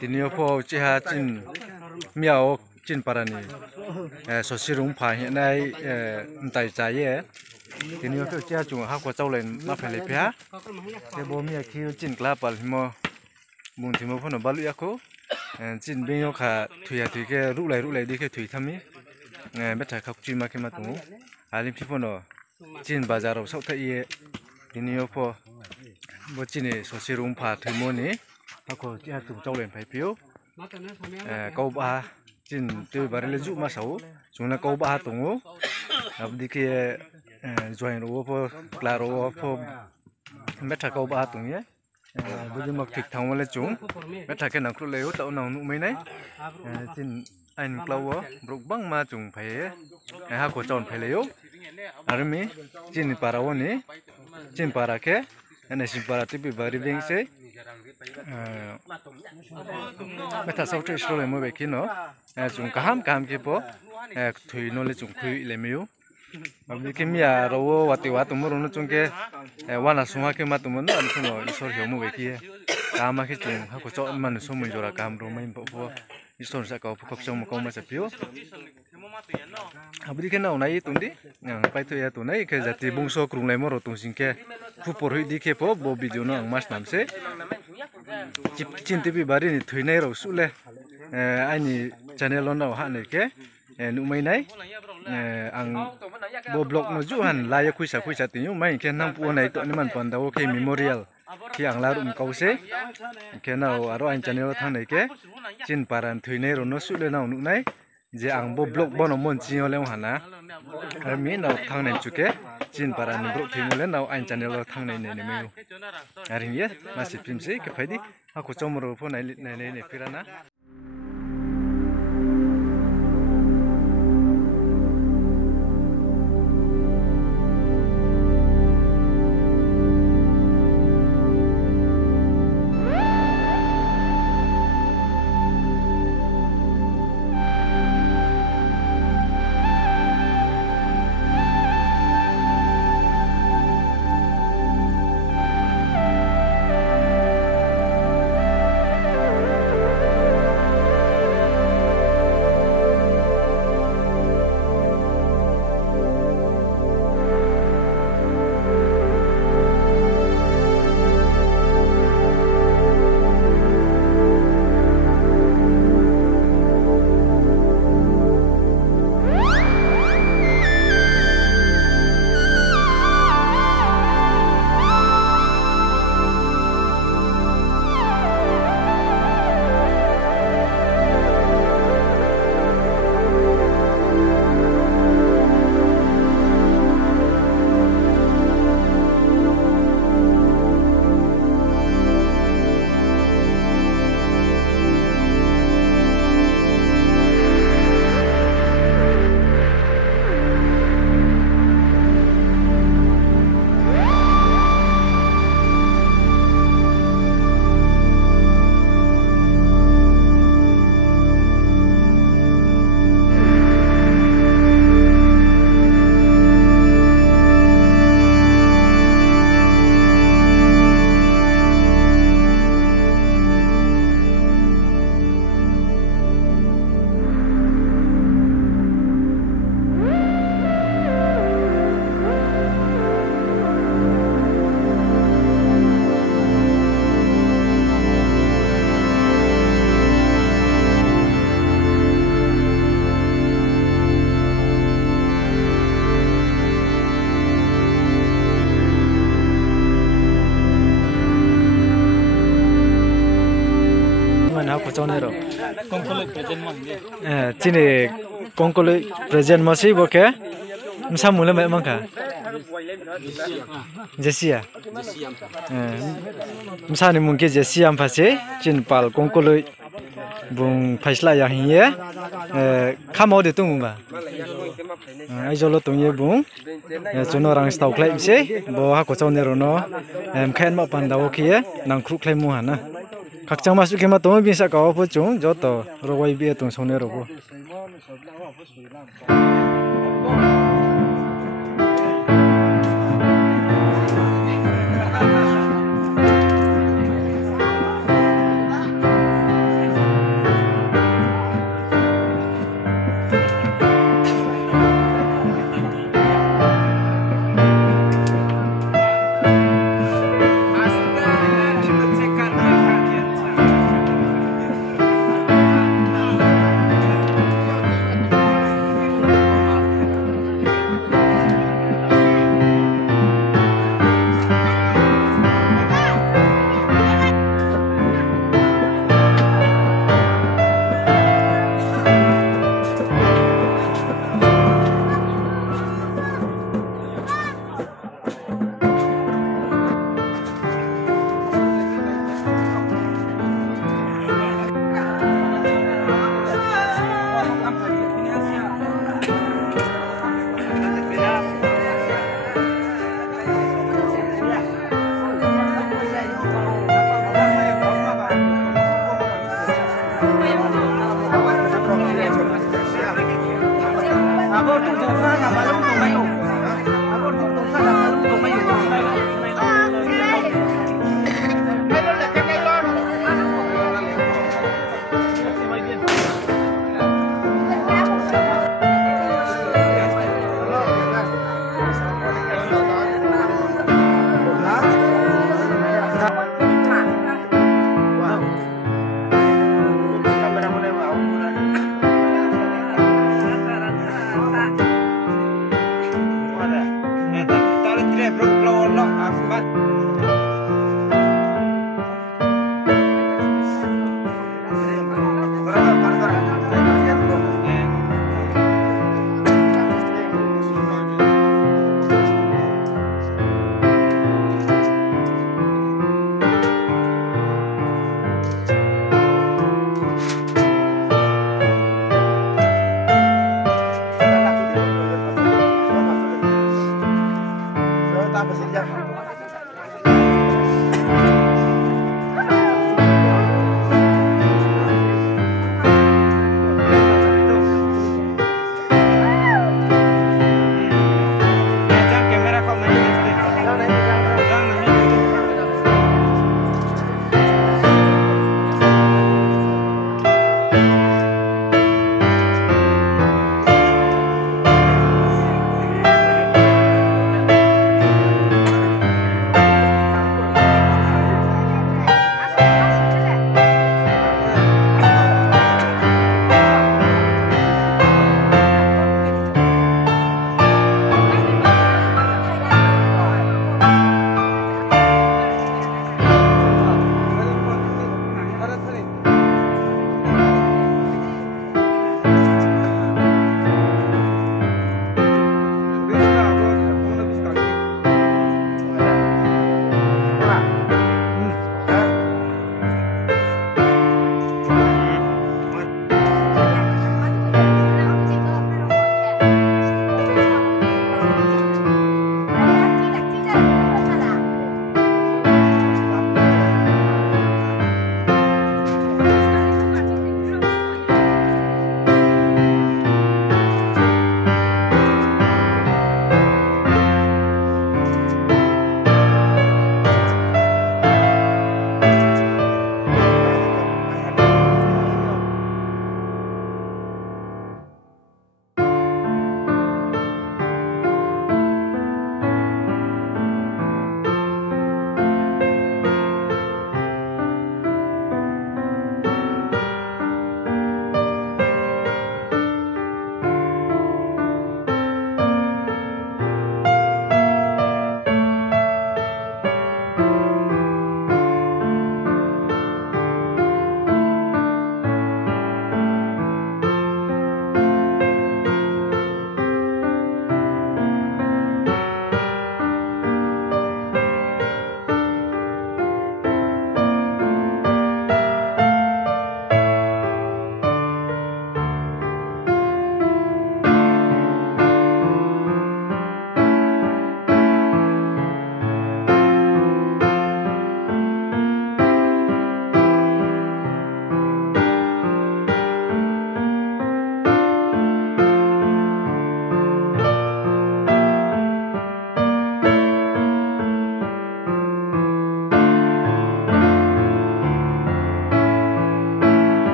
Tinio po ciha cin miao cin parani sosirung pha hiện nay tai chai tinio po ciha chung ha ko chau len ma phele pha te bo mi khi cin kla pal mo mung thi mo phono balu yakho cin be yo kha thuya thu ke ru lai di ke thui thami beta khak chi ma ke ma tu alim phi phono cin bazar ro sau thai tinio po bo cin sosirung pha thmo ni ako chia chung chau len phai phiu câu ba chin từ bari le ju ma sau chung na câu ba tungu abdi ke join ro po claro po meta câu ba tung ye bu mak thik thang wala chung meta ke nang khru le u tau nang nu mai nai chin ain klawo brok bang ma chung phai ha ko chon phai le yo armi chin para woni chin para ke ene sin para tipi bari beng se meta sau tre sro le mo be kino chung kaham ki po thui no le chung khui le miu abdi ke mia ro wati wa tumur no chung ke wana sunga ke ma tumur no an suno isor hyo mo be ki kama ke chung ha ko cho man so mun jora kam ro mai po isor sa ka phok chong mo ko ma sa piu abdi ke na unai tundi yang pai thu ya tunai ke jati bungso krung le mo ro tung sing ke fu por hui di ke po bo video no ang mas nam se chin TV bari ni thui nai ro su le ani channel on ha ne ke nu mai nai ang bo blog no ju han la ya khui sa ti mai ke nang pu nai to ni man pan da okay memorial ki ang la rum kau se ke na aro an channel thang nai ke chin paran thui nai ro no su le na nu nai je ang bo blog bo no mon chi le hana mi no thang nai chu ke chin paran ni bro thui le na an channel thang nai ne me aring ye masih film se ke phai di aku chomro pho nai ne pirana chonero kongkole present mang chini kongkole present masi boke msa mule me mangka jesia msa ni mungke jesia amphase chin pal kongkole bung phaisla ya hiye khamo de tungba ai jolo tungye bung chono rang stau klai se bo ha ko chonero no khen ma pan dawo khiye nang khru klai mu hana kakchang masuk ke ma to bisa ka opo chung joto rowai bi tung sone robo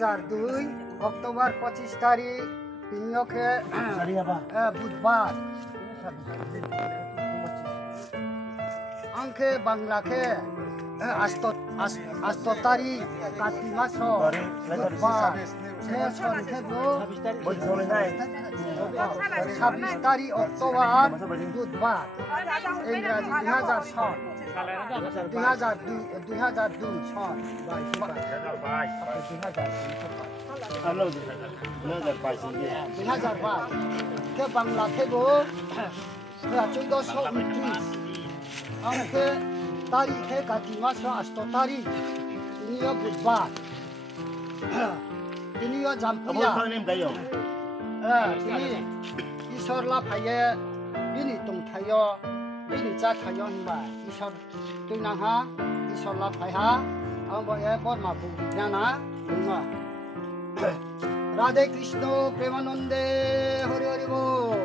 2 Oktober 25 tarik ini ke hari apa? Budbar. Angke Bangla ke asto tarik kati maso Budbar. Son ke bro. 26 tarik Oktober Budbar. Engraji 2000 son. 2002 son. 2002 ke Bangla ke go最多收50 angke tarik ke kati maso asto tarik ini yo Budbar ini yo jampuya ini isor la phaye ini tung thayo ini cha thayo ba isor tuina ha isor la phai ha ambo ye bor ma bu jana ma Radhe कृष्ण प्रेमानंदे हरि हरि बोल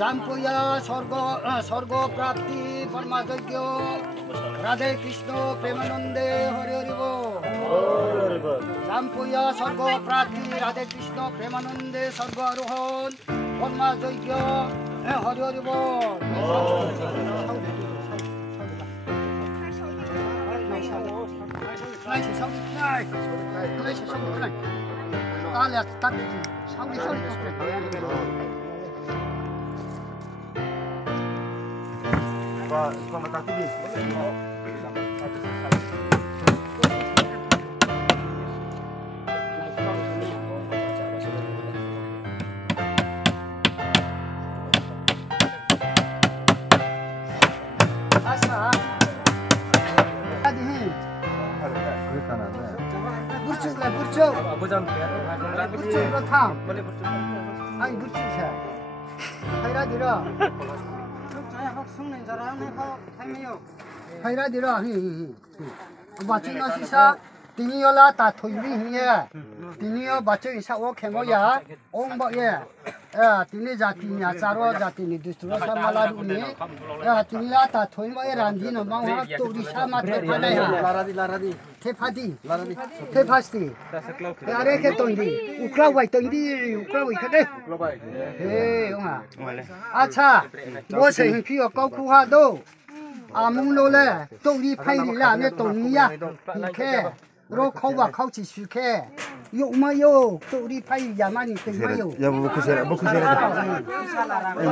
जामपुया स्वर्ग प्राप्ति परमायज्ञ राधे कृष्ण प्रेमानंदे हरि हरि बोल जामपुया स्वर्ग प्राप्ति राधे कृष्ण प्रेमानंदे स्वर्ग आरोहण परमायज्ञ हरि हरि बोल Này xong này. Này xong này. Ta là tắt đi. Xong đi xong đi. Và mà tắt đi. Asa. Adi. Burçuk lah burçuk. Burçuk lah tham. Ay burçuk saya. Hayra dira. Saya hak sung nih jarang nih kau thay Hayra dira hi. Baca nasi sa. Tini yola ta thui bi hiya. Tini yo baca isa o khemo ya. Ong ba ye. Tini jati nya charo jati ni dustro sa malaru ni. Tini la ta thui ma ye randi no ma ha to ri sa ma the phana ya. Laradi. The phadi. The phasti. Are ke tondi. Ukra wai tondi. Ukra wai khade. Hey ong ha. Acha. Bo se hin phi o kau khu ha do. Amung lo le. To ri phai ri la ne to ni ya. Ke. Ro khâu và khâu chỉ suy khe, yêu mà yêu, tụi đi phay nhà mà nhìn tình mà yêu. Ya bố khơi ra. Em bố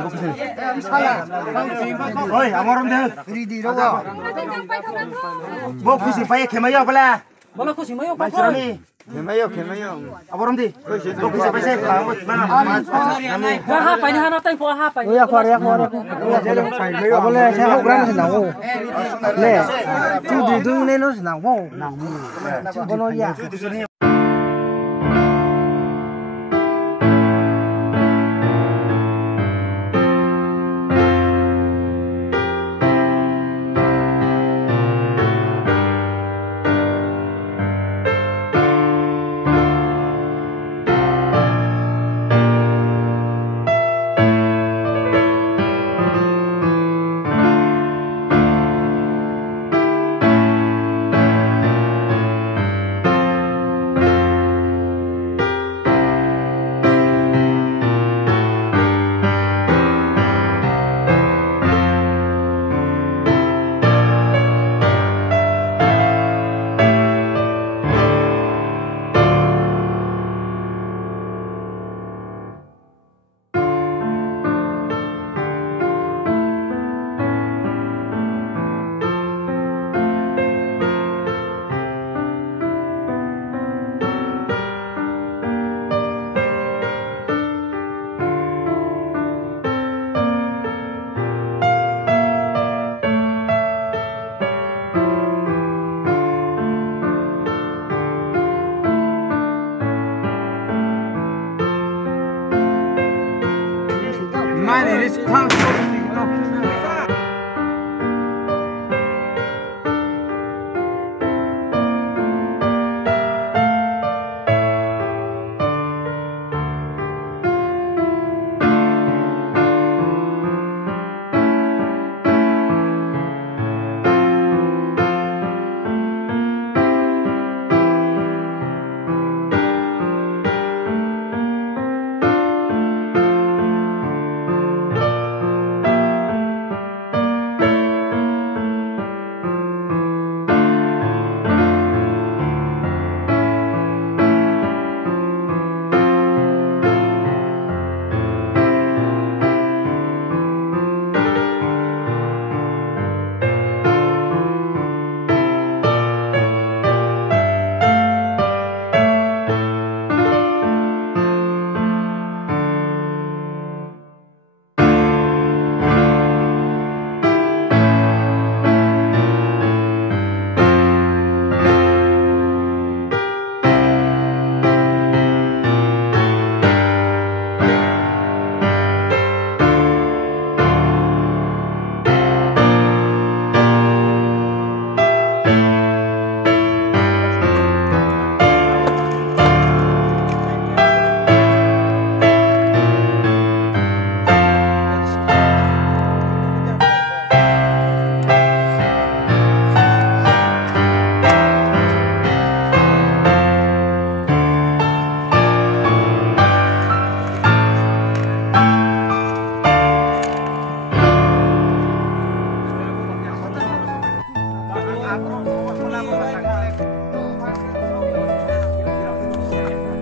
khơi. Em salah. Oi, amorom deh. Đi đi đâu à? Bố khơi phay khemayo pala. Bola ko si Mayo pa. Masrani. Khemayo. Amorom di. Bố khơi phay mana? Wa ha pa ni hana tay po ha pa. Ya khore. Abole saya hok ram senang wo. Le. Tu di tu ne no senang wo. Nang mu. Bono ya.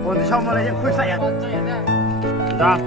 Còn sau mà lại khơi sậy à? Dạ.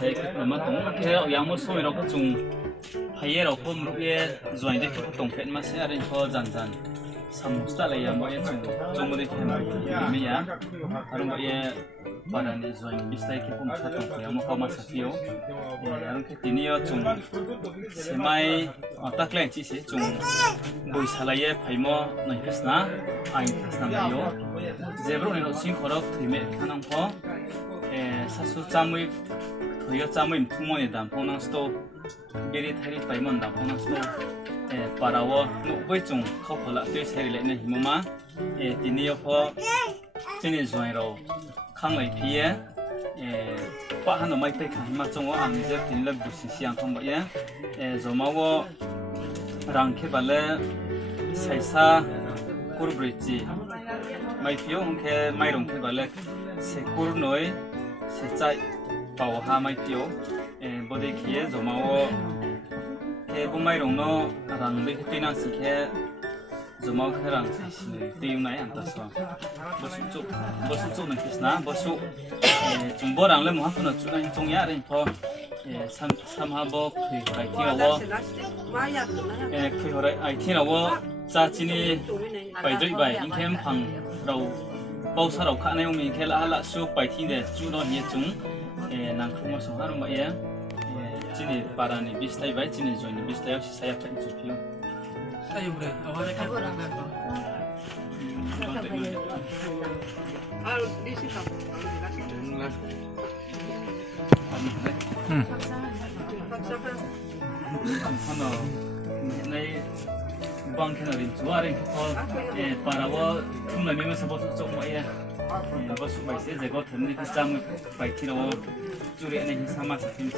thấy mà cũng thế ở yang một số nó có chung hay là có một cái rồi đấy cái tổng phận mà sẽ ở đây có dần dần xong tất là yang mọi chung chung một cái thêm mấy ya rồi mọi pada ni rồi biết tay cái cũng thật tổng yang một câu mà sát phiếu yang cái tin yêu chung xem mai tắc lên chỉ sẽ chung buổi sáng lại phải mua này cái na anh cái na nhiều zebro này nó xin khó đâu thì mẹ khả năng khó sát số trăm mươi 저희가 짬을 투mon에 담보는 스토 베리 타리 파이먼 담보는 스토 파라워 노베종 커플라 되세리레네 히모마 디니오포 진이 조이로 강의 피에 빠하노 마이페 강마 종어 암제 딜럽 부시시안 통바예 조마워 랑케 발레 사이사 쿠르브리지 마이피오 홍케 마이롱케 발레 세쿠르노이 세짜이 bảo ha mai tiêu bữa đây kia rồi mau cái bông mai rồng nó rằng đây cái năng sĩ kia rồi mau cái rằng tiêu này ăn tất sao bớt sụt mình kỹ na bớt sụt chúng bớt rằng lên một hấp nó chút anh trong nhà đây thôi sam ha bớt thì phải thi nào thì hồi ai thi nào cha chỉ ni phải dậy bài những cái phẳng đầu bao sao đầu khả năng mình cái là số bài thi để chú nó nhiệt chúng nang kuma so harum ba ya chini parani bistai bai chini join bistai si saya kan chupio ayo bre awale ka al disi ka ano nei bang kana rin chuarin ko para wo thumna me sa bo chok ma ya bos mai se je go thumni ka cham bai thi ro churi ani sama sa tin